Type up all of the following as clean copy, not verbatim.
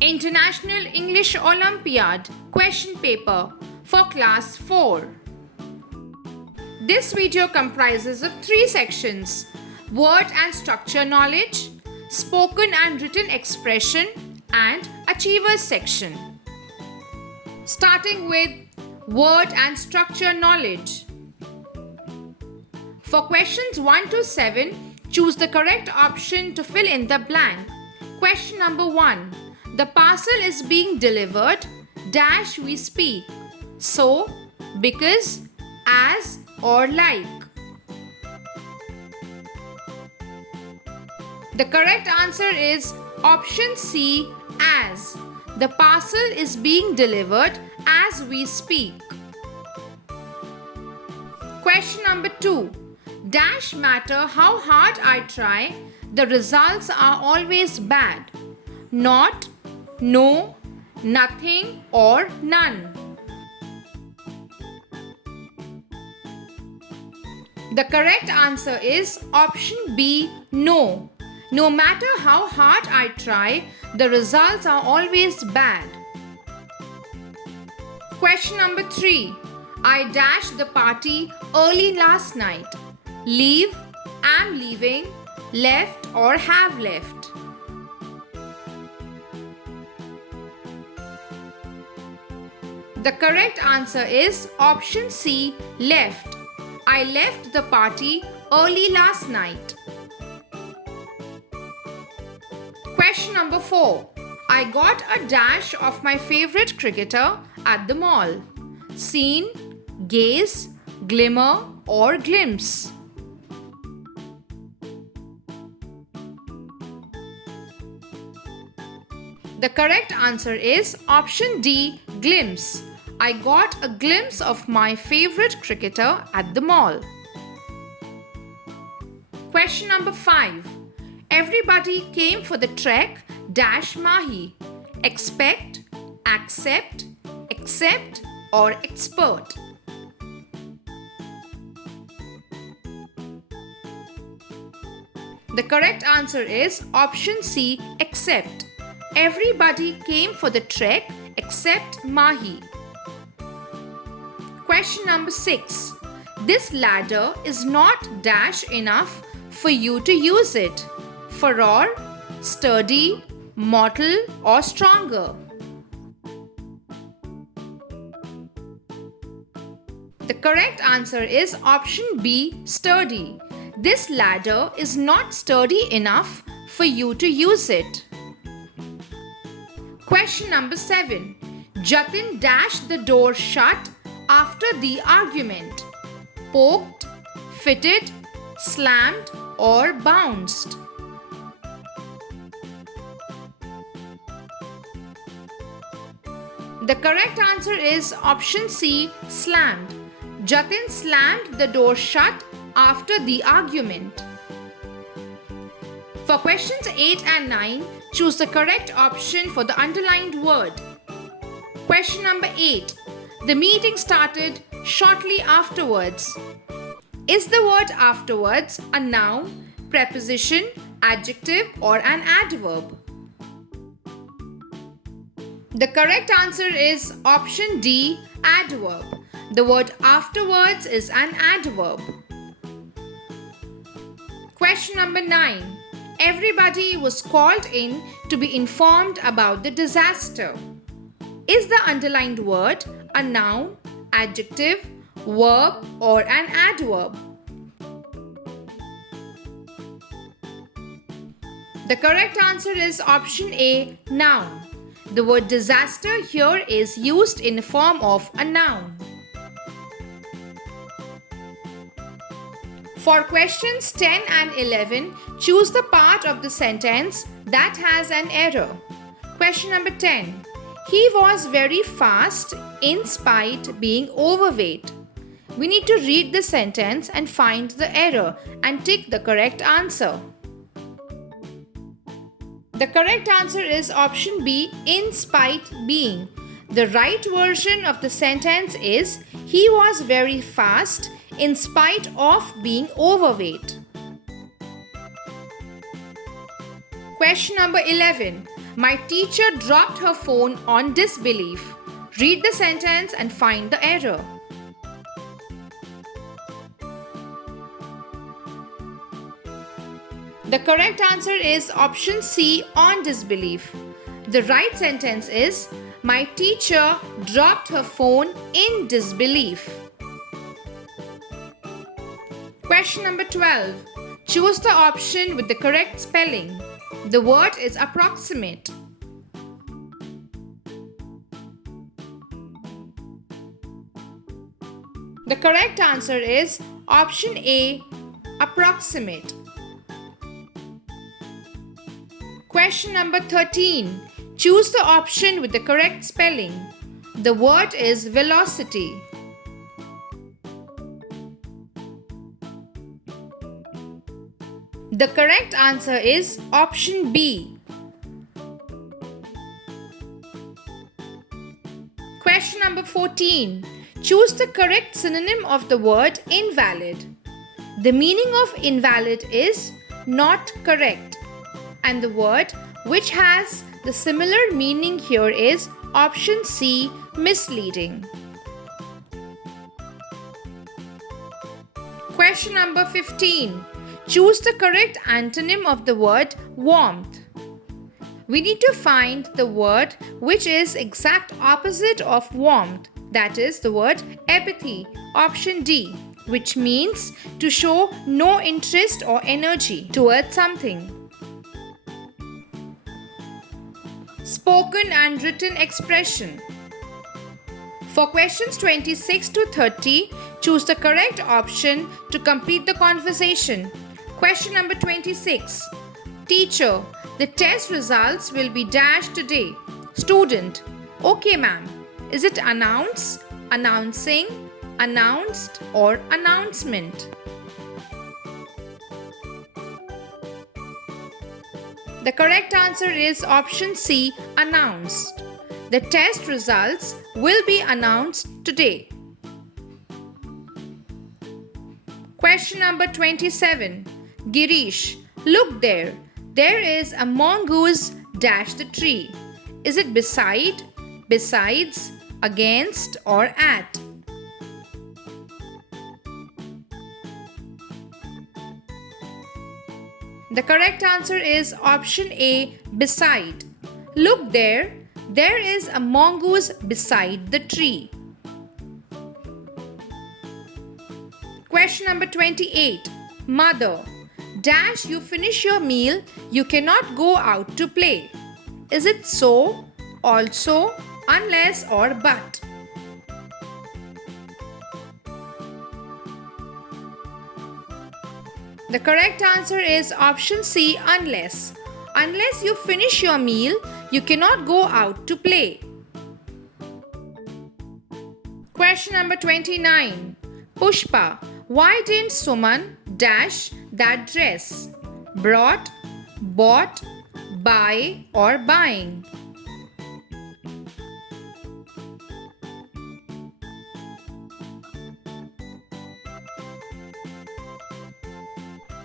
International English Olympiad question paper for class 4. This video comprises of 3 sections: word and structure knowledge, spoken and written expression, and achievers section. Starting with word and structure knowledge. For questions 1 to 7, choose the correct option to fill in the blank. Question number 1. The parcel is being delivered, dash we speak. So, because, as, or like. The correct answer is option C, as. The parcel is being delivered as we speak. Question number 2. Dash matter how hard I try, the results are always bad. Not, no, nothing, or none. The correct answer is option B, no. No matter how hard I try, the results are always bad. Question number 3. I dashed the party early last night. Leave, am leaving, left, or have left. The correct answer is option C, left. I left the party early last night. Question number 4. I got a dash of my favorite cricketer at the mall. Seen, gaze, glimmer, or glimpse. The correct answer is option D, glimpse. I got a glimpse of my favorite cricketer at the mall. Question number 5. Everybody came for the trek, dash mahi. Expect, accept, accept, or expert. The correct answer is option C, accept. Everybody came for the trek except Mahi. Question number 6. This ladder is not dash enough for you to use it. Faror, sturdy, mortal, or stronger. The correct answer is option B, sturdy. This ladder is not sturdy enough for you to use it. Question number 7. Jatin dashed the door shut after the argument. Poked, fitted, slammed, or bounced. The correct answer is option C, slammed. Jatin slammed the door shut after the argument. For questions 8 and 9, choose the correct option for the underlined word. Question number 8. The meeting started shortly afterwards. Is the word afterwards a noun, preposition, adjective, or an adverb? The correct answer is option D, adverb. The word afterwards is an adverb. Question number 9. Everybody was called in to be informed about the disaster. Is the underlined word a noun, adjective, verb, or an adverb? The correct answer is option A, noun. The word disaster here is used in the form of a noun. For questions 10 and 11, choose the part of the sentence that has an error. Question number 10. He was very fast in spite being overweight. We need to read the sentence and find the error and tick the correct answer. The correct answer is option B, in spite being. The right version of the sentence is he was very fast in spite of being overweight. Question number 11. My teacher dropped her phone on disbelief. Read the sentence and find the error. The correct answer is option C, on disbelief. The right sentence is, my teacher dropped her phone in disbelief. Question number 12. Choose the option with the correct spelling. The word is approximate. The correct answer is option A, approximate. Question number 13. Choose the option with the correct spelling. The word is velocity. The correct answer is option B. Question number 14. Choose the correct synonym of the word invalid. The meaning of invalid is not correct, and the word which has the similar meaning here is option C, misleading. Question number 15. Choose the correct antonym of the word warmth. We need to find the word which is exact opposite of warmth, that is the word apathy, option D, which means to show no interest or energy towards something. Spoken and written expression. For questions 26 to 30, choose the correct option to complete the conversation. Question number 26. Teacher, the test results will be dashed today. Student, okay ma'am. Is it announce, announcing, announced or announcement? The correct answer is option C, announced. The test results will be announced today. Question number 27. Girish, look there. There is a mongoose dash the tree. Is it beside, besides, against or at? The correct answer is option A, beside. Look there. There is a mongoose beside the tree. Question number 28. Mother, dash you finish your meal, you cannot go out to play. Is it so, also, unless or but? The correct answer is option C, unless. Unless you finish your meal, you cannot go out to play. Question number 29. Pushpa, why didn't Suman dash that dress? Brought, bought, buy or buying?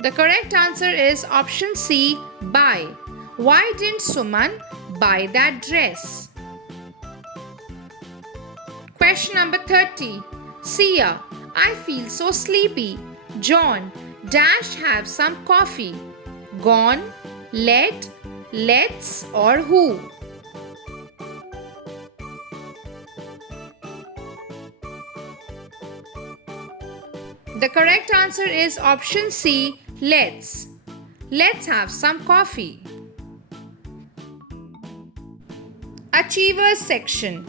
The correct answer is option C, buy. Why didn't Suman buy that dress? Question number 30. Sia, I feel so sleepy. John, dash have some coffee. Gone, let, let's or who? The correct answer is option C, let's. Let's have some coffee. Achievers section.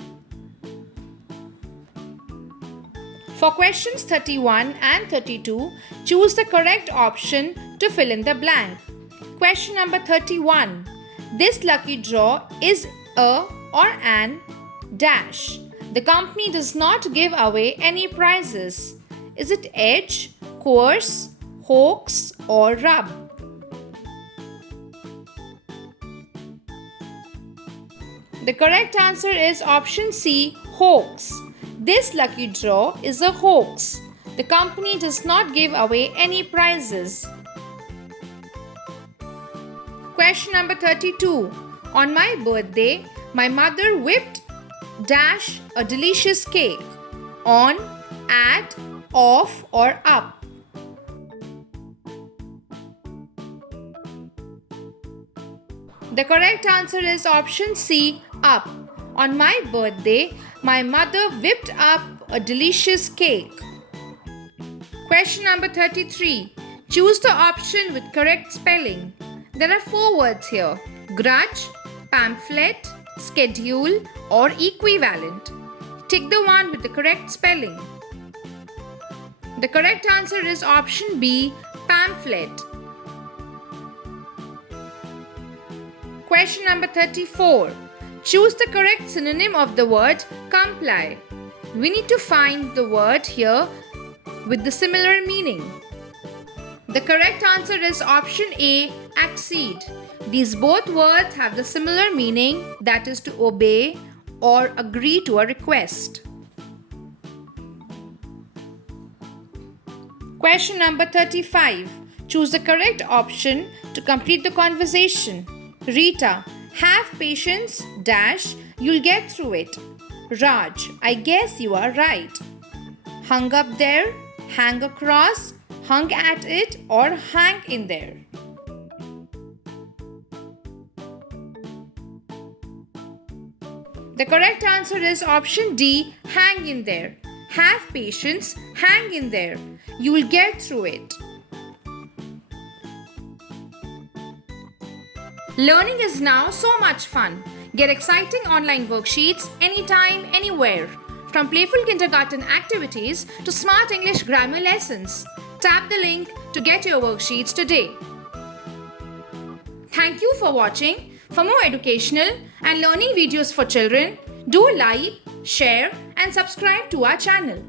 For questions 31 and 32, choose the correct option to fill in the blank. Question number 31. This lucky draw is a or an dash. The company does not give away any prizes. Is it edge, course, hoax or rub? The correct answer is option C, hoax. This lucky draw is a hoax. The company does not give away any prizes. Question number 32. On my birthday, my mother whipped dash a delicious cake. On, at, off or up. The correct answer is option C, up. On my birthday, my mother whipped up a delicious cake. Question number 33. Choose the option with correct spelling. There are 4 words here: grudge, pamphlet, schedule or equivalent. Tick the one with the correct spelling. The correct answer is option B, pamphlet. Question number 34. Choose the correct synonym of the word comply. We need to find the word here with the similar meaning. The correct answer is option A, accede. These both words have the similar meaning, that is to obey or agree to a request. Question number 35. Choose the correct option to complete the conversation. Rita, have patience, dash, you'll get through it. Raj, I guess you are right. Hung up there, hang across, hung at it or hang in there. The correct answer is option D, hang in there. Have patience, hang in there. You will get through it. Learning is now so much fun. Get exciting online worksheets anytime, anywhere. From playful kindergarten activities to smart English grammar lessons. Tap the link to get your worksheets today. Thank you for watching. For more educational and learning videos for children, do like, share and subscribe to our channel.